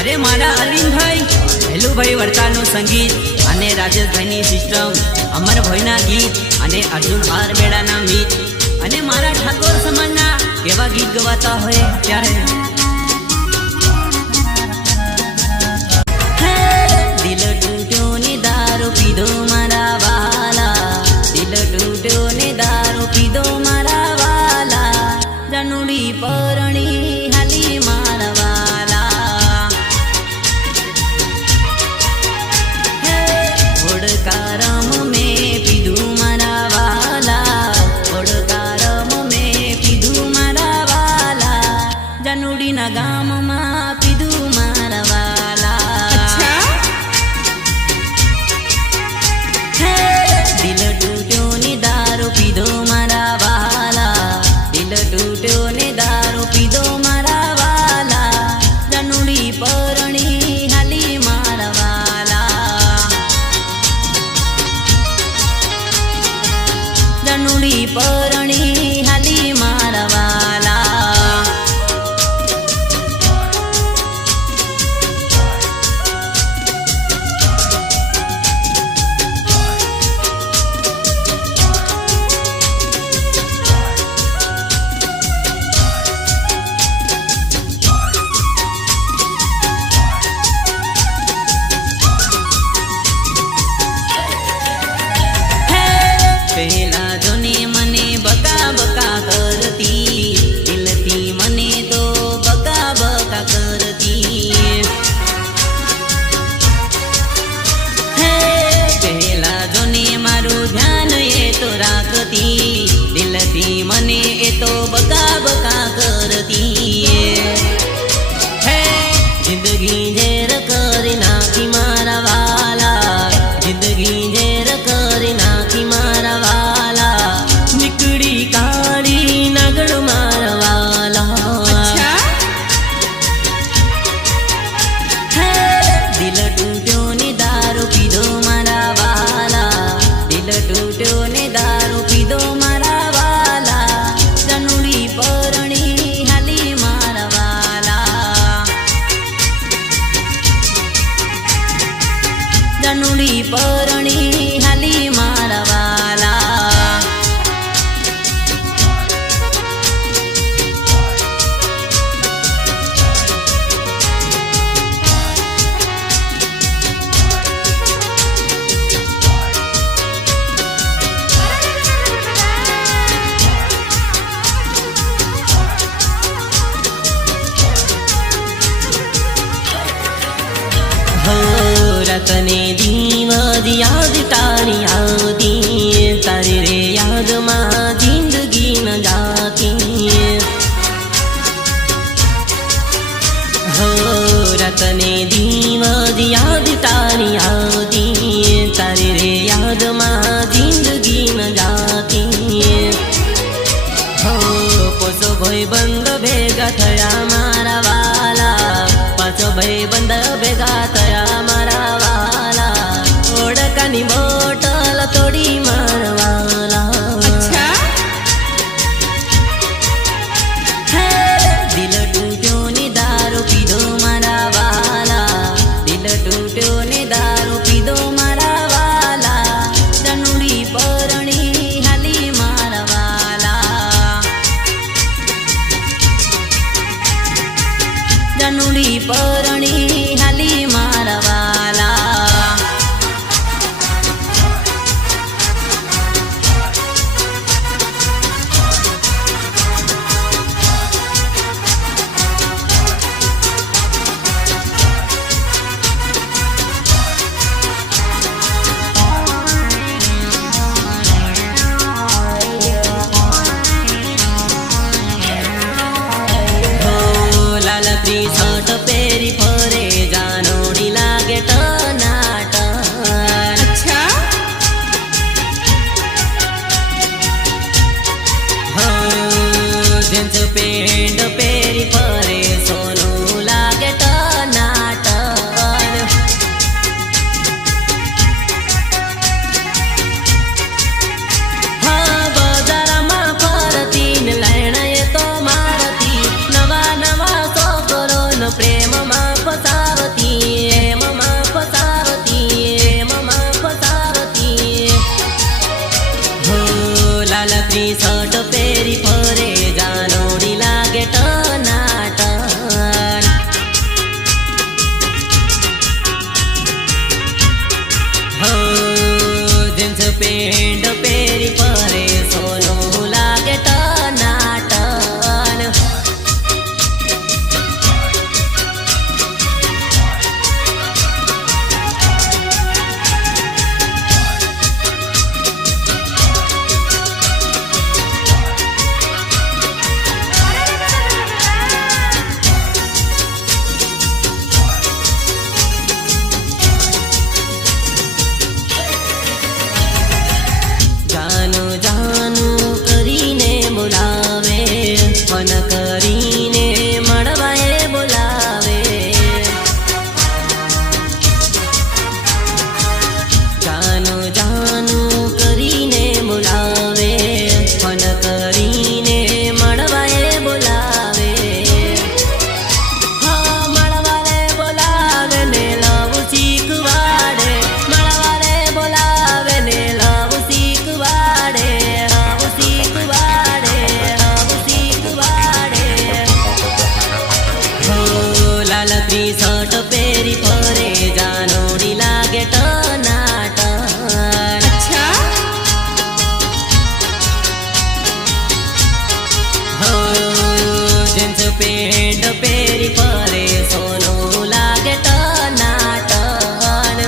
अरे मारा अरविंद भाई हेलू भाई वरतालनु संगीत अने राजेश भाईनी सिस्टम अमर भाईना गीत अने अर्जुन आर बेडाना मीत अने मारा ठाकोर समाजना केवा गीत गवाता होय त्यारे दिल टूट्यो ने दारू पीधो मारा वाला दिल टूट्यो ने दारू पीधो मारा वाला जनुड़ी परणी हाली मारा वाला ओडकारम में पीधू मारा वाला ओडकारम में पीधू मारा वाला जनुड़ी ना गाम मा पीधू मारा वाला दिल टूट्यो ने दारू पीधो मारा वाला दिल टूट्यो ने दारू पीधो मारा वाला जनुड़ी परणी हाली मारा वाला जनुड़ी परणी हाली मारा वाला पहला जोने मने बका बका करती दिलती मने तो बका बका करती पहला जोने मारू ध्यान ये तो राखती दिलती मने ये तो बका बका करती जिंदगी जेर करी नाखी मारा वाला जिंदगी जेर करी नाखी मारा वाला निकड़ी काड़ी नगड़ मारा वाला दिल टूट्यो ने दारू पीधो मारा वाला दिल टूट्यो ने दारू पीधो मारा वाला जनुड़ी परणी हाली मारा वाला जनुड़ी परणी हाली मारा वाला रतने दीवद याद तारी आती तारी रे याद माँ जिंदगी न जाती हो रतने दीवद याद तारी आती तारी रे याद माँ जिंदगी न जाती हो पोसो भाई बंद भेगा थया मारा वाला पाचो भाई बंद भेगा थया मारा वाला ओळखानी बोटल तोडी मारवाला दिल टूट्यो ने दारू पीधो मारा वाला दिल टूट्यो ने दारू पीधो मारा वाला जनुड़ी परणी हाली मारा वाला પેન્ટ પહેરી ફરે સોનું લાગે ટનાટન જાનું જાનું કરીને બોલાવે મન કરીને મળવાએ બોલાવે જાનું જાનું કરીને બોલાવે મન કરીને મળવાએ બોલાવે હા મળવાને બોલાવે ને લવ શીખવાડે મળવાને બોલાવે ને લવ શીખવાડે લવ શીખવાડે લવ શીખવાડે હો લાલ ટી-શર્ટ પહેરી ફરે જાનોડી લાગે ટનાટન અચ્છા હો જીન્સ પેન્ટ પહેરી ફરે સોનું લાગે ટનાટન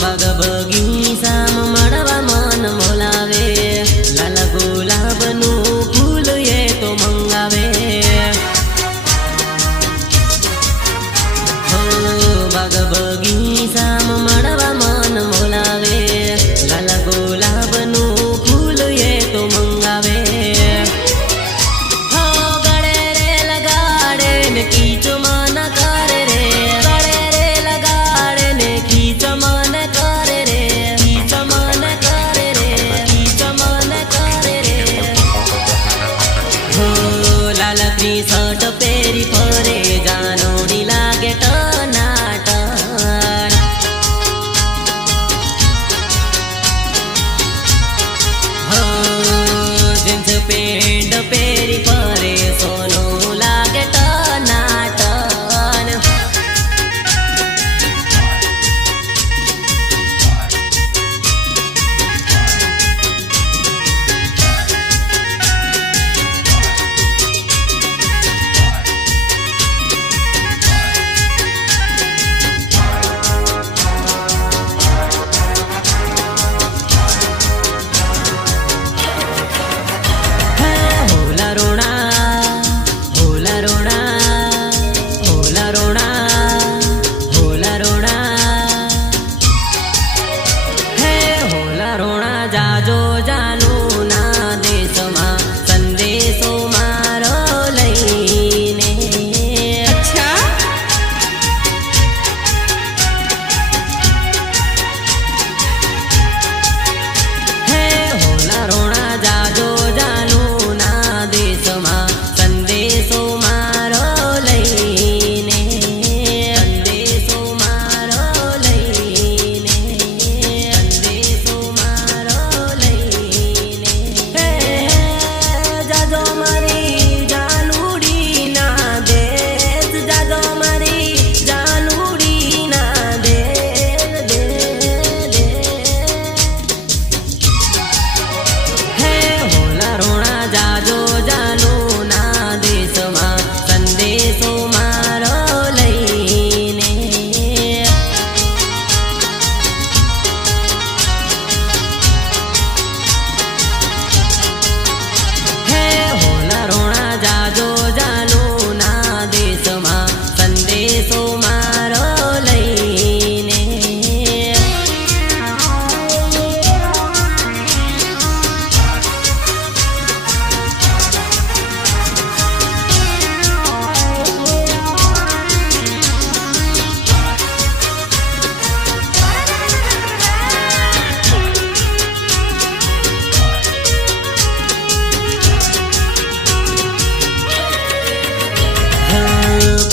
બાગ બગીચામાં મળવા મન મોલાવે લાલ ગુલાબનું ફૂલ એ તો મંગાવે બાગ બગીચામાં મળવા મન મોલાવે લાલ ગુલાબનું ફૂલ એ તો મંગાવે ગળે રે લગાડે ને કીચો મન કરે રે ગળે રે લગાડે ને કીચો મન કરે રે કીચો મન કરે રે કીચો મન કરે રે હો લાલ ટી-શર્ટ પહેરી ફરે જાનોડી લાગે ટનાટન હો જીન્સ પેન્ટ પહેરી ફરે સોનું લાગે ટનાટન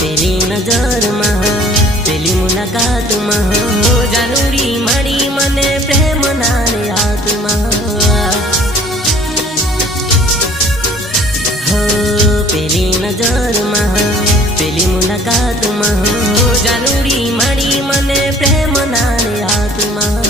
પેલી નજરમાં પેલી મુલાકાતમાં જાનુડી મળી મને પ્રેમ ના રે હાથમાં હો પેલી નજરમાં પેલી મુલાકાતમાં જાનુડી મળી મને પ્રેમ ના રે હાથમાં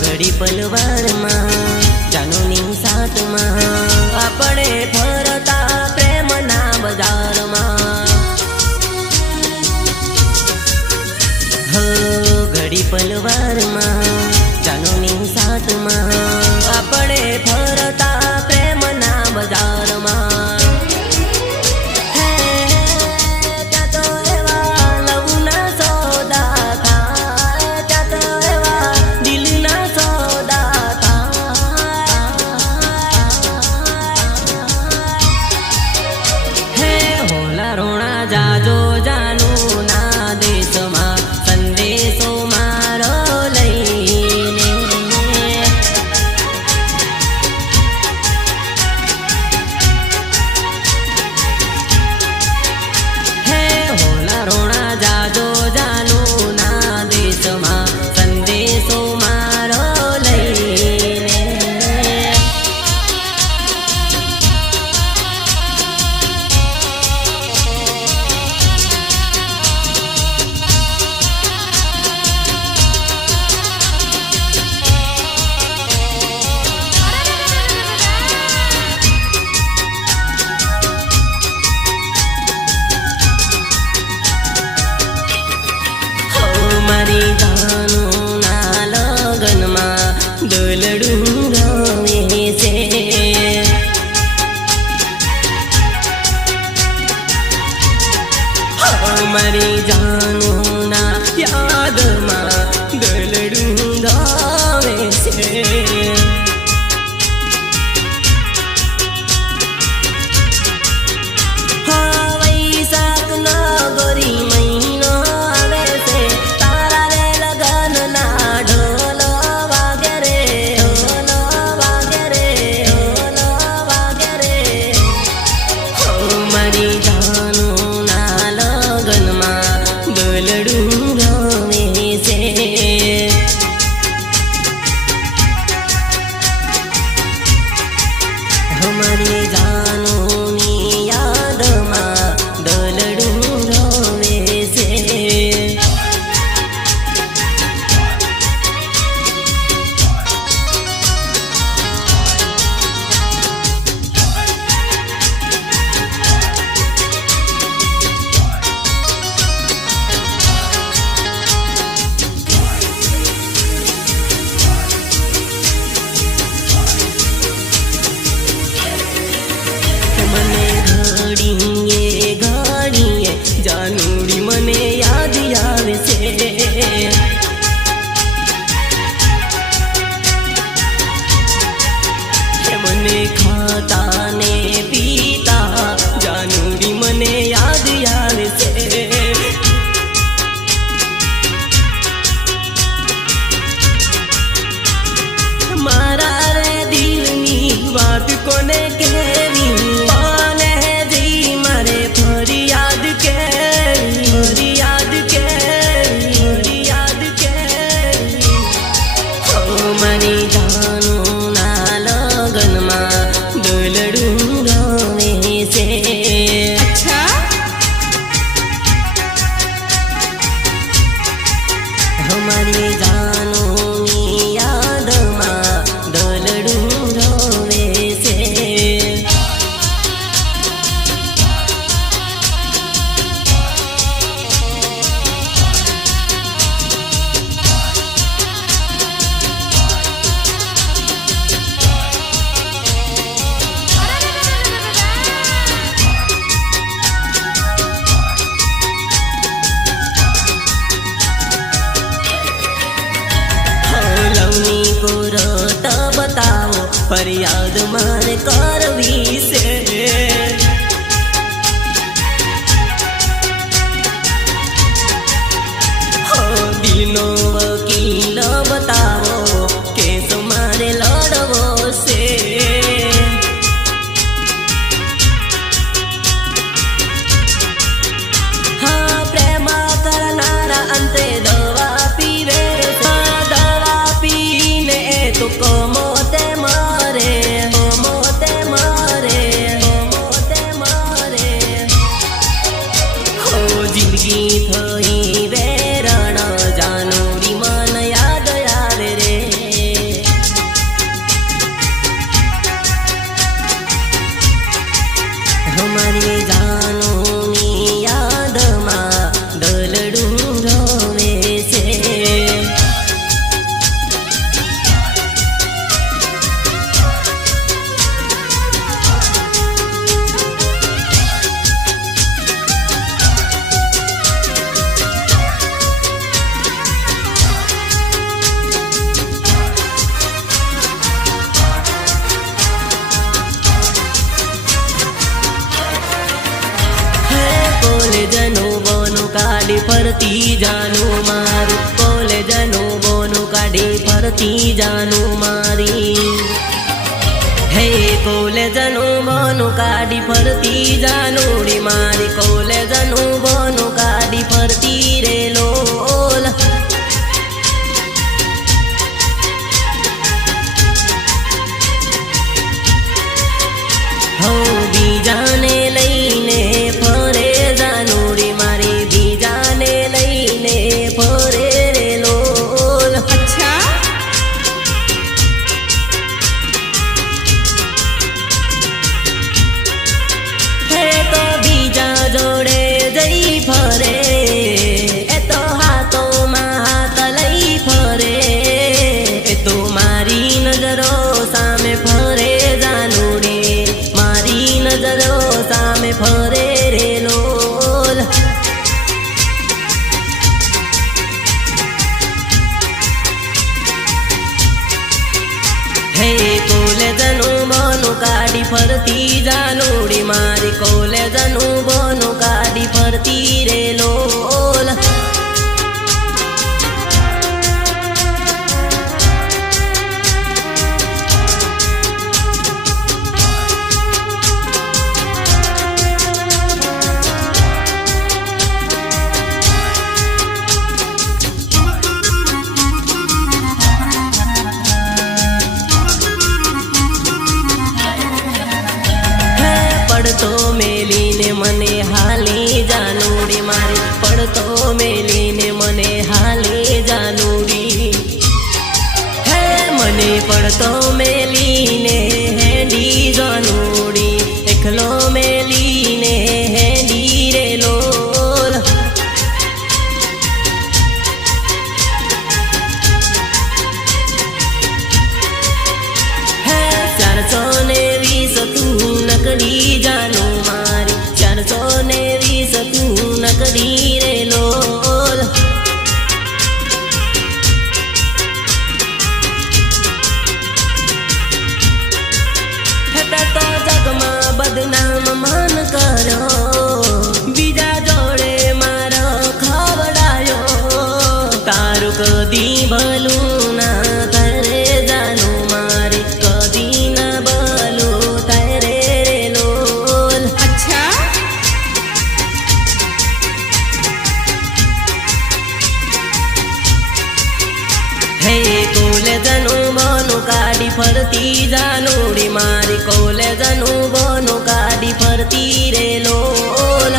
ઘડી પલવારમાં જાનુની સાથમાં આપણે ફરતા પ્રેમના બજારમાં હો ઘડી પલવારમાં જાનુની સાથમાં આપણે ફરતા પ્રેમના બજારમાં મારી જાનુના લગનમાં દોલડું ગાવે છે મારી જાનુના યાદમાં દોલડું ગાવે છે લડું ગાવે છે फरियाद मारे करवी से। हो दिलनो वकील बतावो केस मारे लड़वो से। हाँ प्रेम करनारा अंते दवा पीवे, दवा पीने तो कमोते मारे, कमोते मारे, कमोते मारे। हो जिंदगी थई वेरण जानूरी मन याद आवे रे। हमारी जानूनी याद मा दलडू रोवे से। કોલેજનો બોનો કાઢી ફરતી જાનું મારું, કોલેજનો બોનો કાઢી ફરતી જાનું મારી। હે કોલેજનો બોનો કાઢી ફરતી જાનુડી મારી, કોલેજનો બોનો કાઢી ફરતી રે લોલ। हो बीजाने लईने फरे जानूडी मारी, बीजाने लईने फरे रे लोल। अच्छा हे तो बीजा जोड़े जई फरे, ए तो हाथों में हाथ लई फरे। ए तो मारी नजरो सामे फरे जानूडी, मारी नजरो सामे फरे रे लोल। हे કોલેજનું બોનું કાઢી ફરતી જાનુડી મારી, કોલેજનું બોનું કાઢી ફરતી રે લોલ। પડતો મેલીને મને હાલી જાનુડી મારી, પડતો મેલીને મને હાલી જાનુડી। હે મને પડતો મેલીને હેડી જાનુડી, એકલો મેલીને હેડી રે લોલ। હે 420 તું નકડી જાનું મારી, 420 તું નકડી રે લોલ। તો જગમાં બદનામ મન કરો, બીજા જોડે મારો ખવડાયો। તારું કદી ભલું ના કરે જાનું મારી, કદી ના ભલું તારે રે લોલ। अच्छा હે કોલેજનું બોનું કાઢી ફરતી જાનુડી મારી, કોલેજનું બોનું કાઢી ફરતી રે લોલ।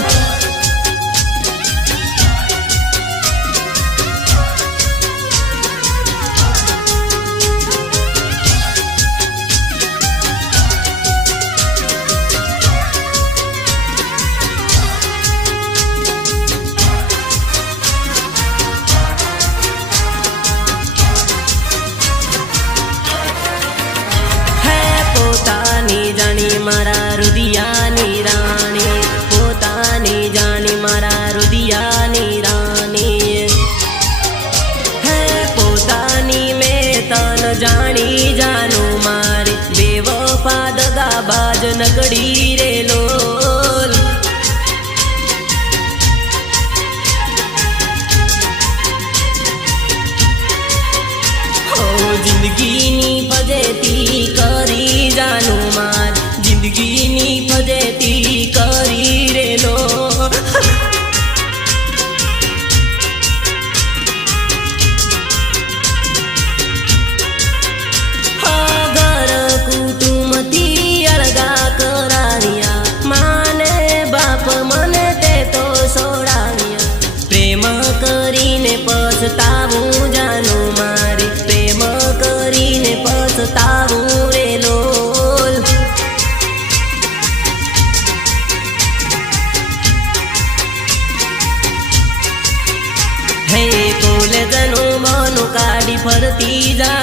હે પોતાની જાણી પછતાવું જાનું મારી પ્રેમ કરીને પછતાવું રે લોલ હે કોલેજનું મોનું કાઢી ફરતી જા